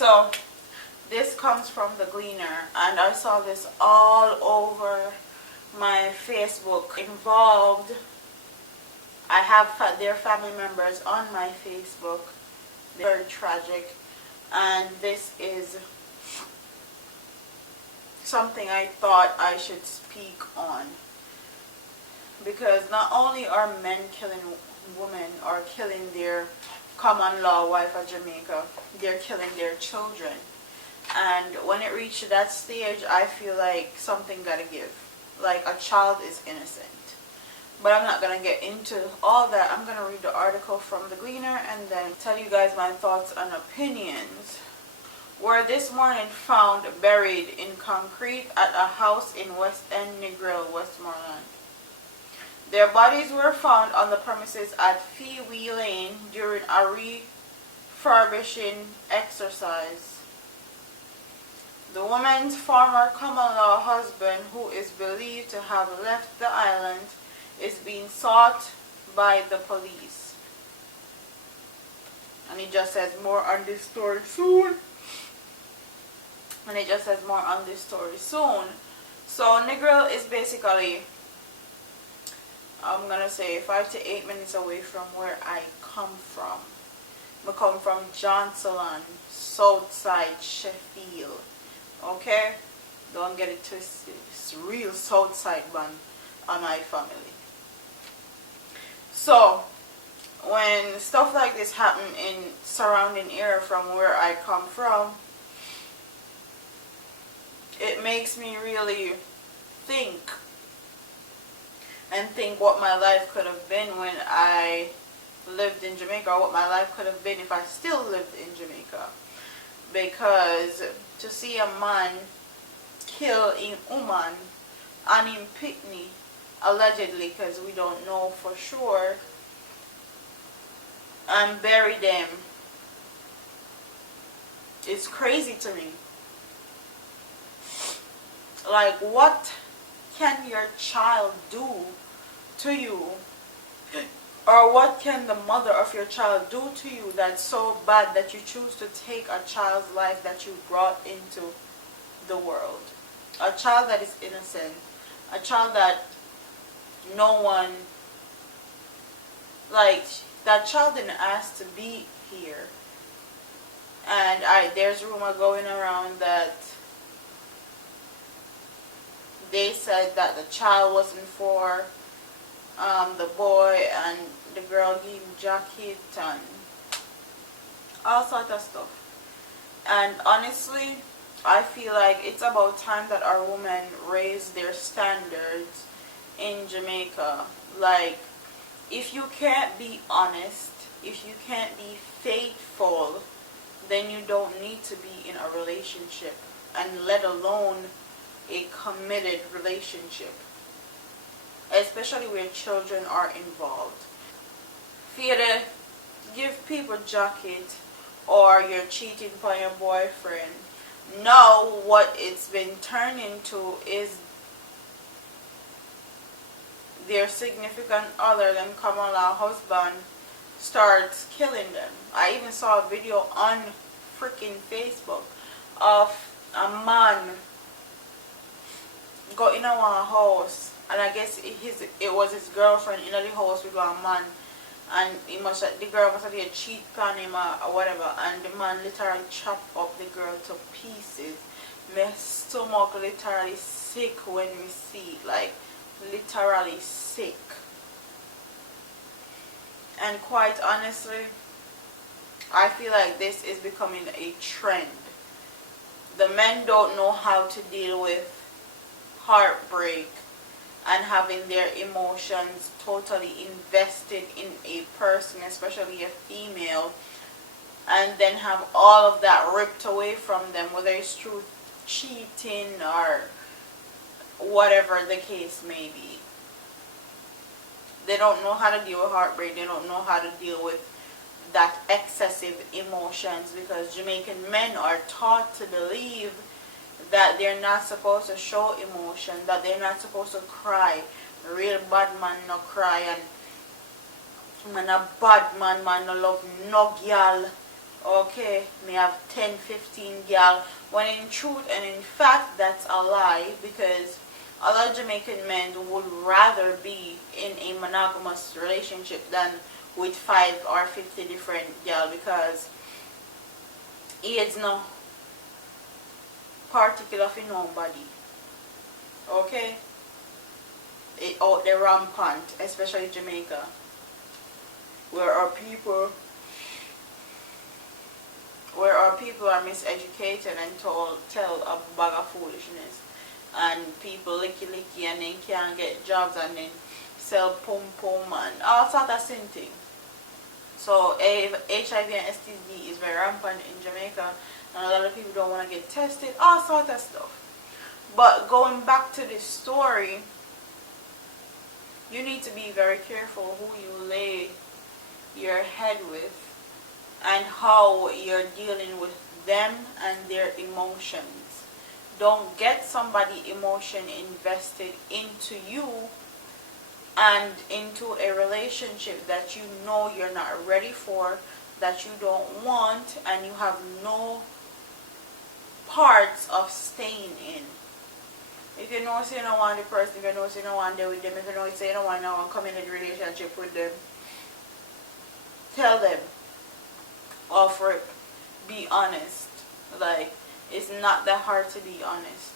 So this comes from the Gleaner, and I saw this all over my Facebook. Involved, I have their family members on my Facebook. They're very tragic, and this is something I thought I should speak on, because not only are men killing women or killing their common law wife of Jamaica, they're killing their children. And when it reached that stage, I feel like something gotta give. Like, a child is innocent. But I'm not gonna get into all that. I'm gonna read the article from the Gleaner and then tell you guys my thoughts and opinions. Were this morning found buried in concrete at a house in West End, Negril, Westmoreland. Their bodies were found on the premises at Fee Lane during a refurbishing exercise. The woman's former common-law husband, who is believed to have left the island, is being sought by the police. And it just says more on this story soon. So Negril is basically, I'm gonna say 5 to 8 minutes away from where I come from. I come from Johnson, Southside, Sheffield. Okay? Don't get it twisted. It's real Southside man on my family. So, when stuff like this happen in surrounding area from where I come from, it makes me really think what my life could have been when I lived in Jamaica, or what my life could have been if I still lived in Jamaica. Because to see a man kill a woman and him pitney, allegedly, because we don't know for sure, and bury them, it's crazy to me. Like, what can your child do to you? Or what can the mother of your child do to you that's so bad that you choose to take a child's life that you brought into the world? A child that is innocent. A child that no one, like, that child didn't ask to be here. And there's rumor going around that they said that the child wasn't for the boy, and the girl gave him jacket and all sort of stuff. And honestly, I feel like it's about time that our women raise their standards in Jamaica. Like, if you can't be honest, if you can't be faithful, then you don't need to be in a relationship, and let alone a committed relationship, especially where children are involved. For you to give people jacket, or you're cheating on your boyfriend, now what it's been turned into is their significant other, them common law husband, starts killing them. I even saw a video on freaking Facebook of a man go in our house, and I guess it was his girlfriend in the house with a man, and the girl must have cheat on him or whatever, and the man literally chopped up the girl to pieces. My stomach literally sick when we see it, like literally sick. And quite honestly, I feel like this is becoming a trend. The men don't know how to deal with heartbreak and having their emotions totally invested in a person, especially a female, and then have all of that ripped away from them, whether it's through cheating or whatever the case may be. They don't know how to deal with heartbreak. They don't know how to deal with that excessive emotions, because Jamaican men are taught to believe that they're not supposed to show emotion, that they're not supposed to cry. Real bad man no cry, and man a bad man no love no girl, Okay, may have 10, 15 gal, when in truth and in fact that's a lie, because a lot of Jamaican men would rather be in a monogamous relationship than with 5 or 50 different gal, because it's no particular for nobody. Okay, it out there rampant, especially Jamaica, where our people are miseducated and tell a bag of foolishness, and people licky licky and then can't get jobs and then sell pum pum and all sort of sin thing. So HIV and STD is very rampant in Jamaica, and a lot of people don't want to get tested, all sort of stuff. But going back to this story, you need to be very careful who you lay your head with and how you're dealing with them and their emotions. Don't get somebody emotion invested into you and into a relationship that you know you're not ready for, that you don't want, and you have no parts of staying in. If you know say you don't want the person, if you know say you don't want to deal with them, if you know say you don't want to come in a relationship with them, tell them. Offer it. Be honest. Like, it's not that hard to be honest.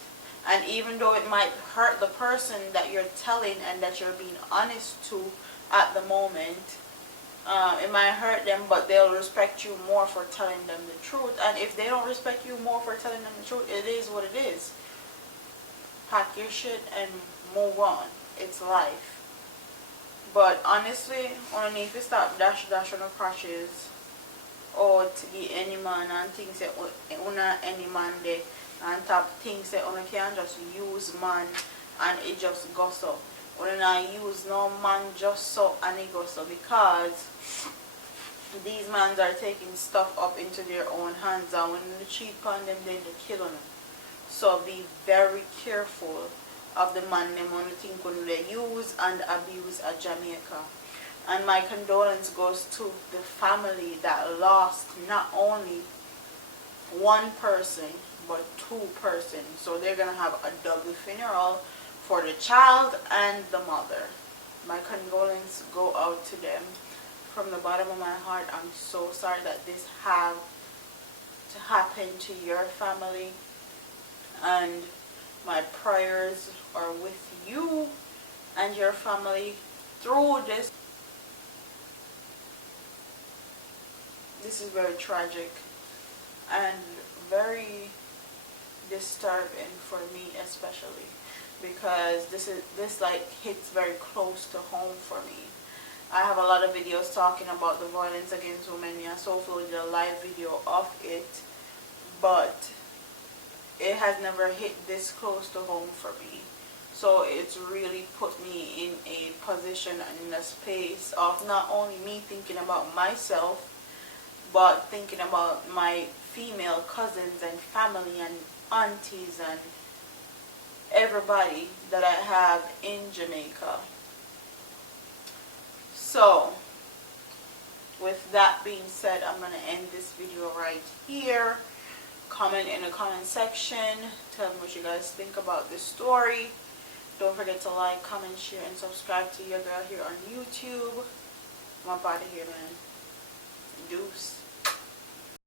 And even though it might hurt the person that you're telling and that you're being honest to at the moment, it might hurt them, but they'll respect you more for telling them the truth. And if they don't respect you more for telling them the truth, it is what it is. Pack your shit and move on. It's life. But honestly, on need to stop dash on the crashes, or to give any man and things that una any man there, and top things that una can just use man and it just goes up. Una not use no man just so and it goes up, because these mans are taking stuff up into their own hands, and when you cheat on them then they kill on them. So be very careful of the man them when you think when they use and abuse a Jamaica. And my condolence goes to the family that lost not only one person but 2 persons. So they're gonna have a double funeral for the child and the mother. My condolences go out to them from the bottom of my heart. I'm so sorry that this had to happen to your family, and my prayers are with you and your family through this. This is very tragic and very disturbing for me, especially because this like hits very close to home for me. I have a lot of videos talking about the violence against women. I so did a live video of it, but it has never hit this close to home for me. So it's really put me in a position and in a space of not only me thinking about myself, but thinking about my female cousins and family and aunties and everybody that I have in Jamaica. So with that being said, I'm going to end this video right here. Comment in the comment section. Tell me what you guys think about this story. Don't forget to like, comment, share, and subscribe to your girl here on YouTube. I'm up out of here, man. Deuce.